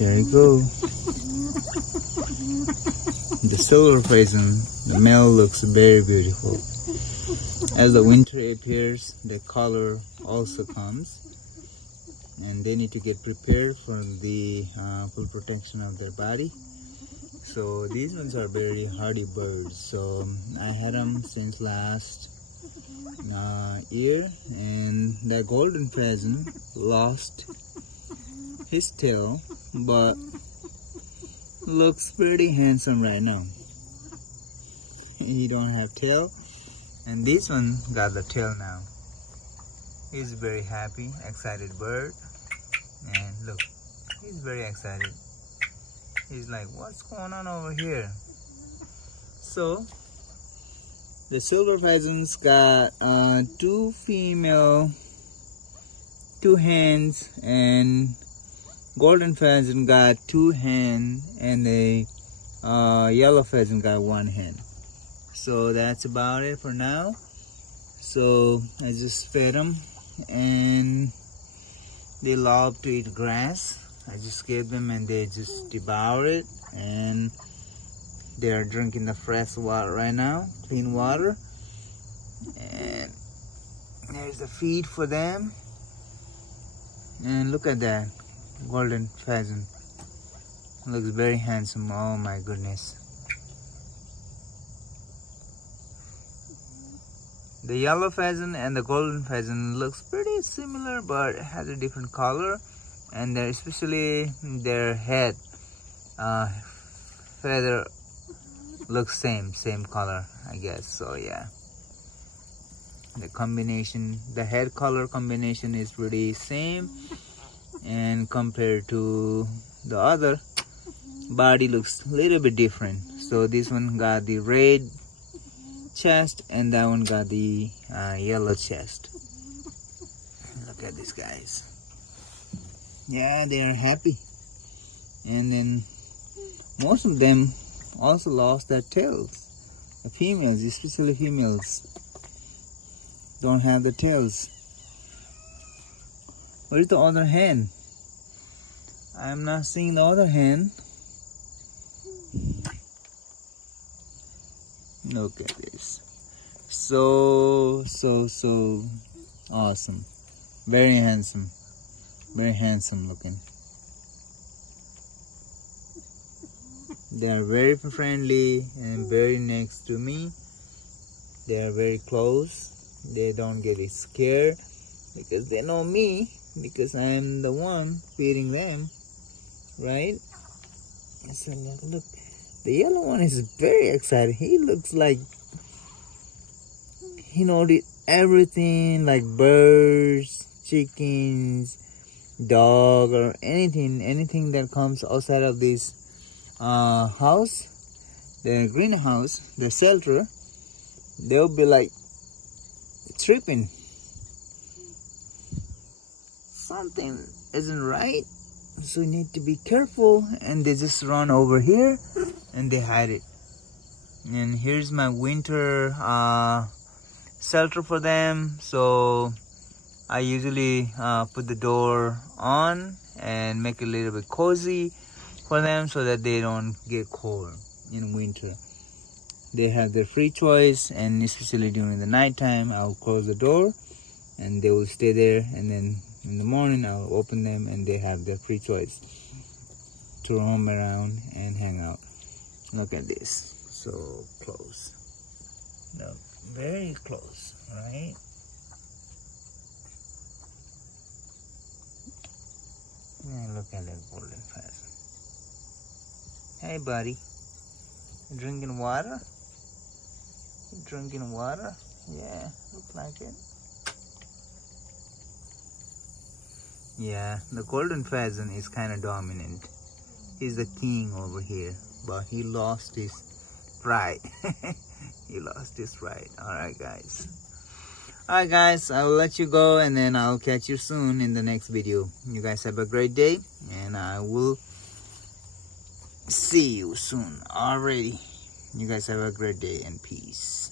There you go. The silver pheasant, the male looks very beautiful. As the winter appears, the color also comes, and they need to get prepared for the full protection of their body. So these ones are very hardy birds. So I had them since last year, and the golden pheasant lost his tail, but looks pretty handsome right now. He don't have tail, and this one got the tail now. He's very happy, excited bird, and look, he's very excited. He's like, what's going on over here? So the silver pheasants got 2 female, 2 hens, and golden pheasant got 2 hen, and the yellow pheasant got 1 hen. So that's about it for now. So I just fed them, and they love to eat grass. I just gave them, and they just devour it, and they are drinking the fresh water right now, clean water. And there's the feed for them. And look at that golden pheasant. Looks very handsome. Oh my goodness. The yellow pheasant and the golden pheasant looks pretty similar, but has a different color, and especially their head feather looks same color, I guess. So yeah, the combination, the head color combination is pretty same, and compared to the other, body looks a little bit different. So this one got the red chest, and that one got the yellow chest. Look at these guys. Yeah, they are happy. And then most of them also lost their tails. The females, especially females, don't have the tails. Where's the other hen? I'm not seeing the other hen. Look at this. So awesome. Very handsome. Very handsome looking. They are very friendly and very next to me. They are very close. They don't get scared because they know me, because I am the one feeding them, right? So look, the yellow one is very excited. He looks like he knows everything, like birds, chickens, dog, or anything that comes outside of this house, the greenhouse, the shelter. They'll be like tripping. Something isn't right, so you need to be careful. And they just run over here and they hide it. And here's my winter shelter for them. So I usually put the door on and make it a little bit cozy for them so that they don't get cold in winter. They have their free choice, and especially during the night time, I'll close the door and they will stay there, and then in the morning I'll open them and they have their free choice to roam around and hang out. Look at this, so close. Look, very close, right? Yeah, look at that golden pheasant. Hey buddy, you drinking water? You drinking water? Yeah, look like it. Yeah, the golden pheasant is kind of dominant. He's the king over here, but he lost his pride. He lost his pride. Alright guys. Alright guys, I will let you go, and then I'll catch you soon in the next video. You guys have a great day, and I will see you soon. Alrighty. You guys have a great day, and peace.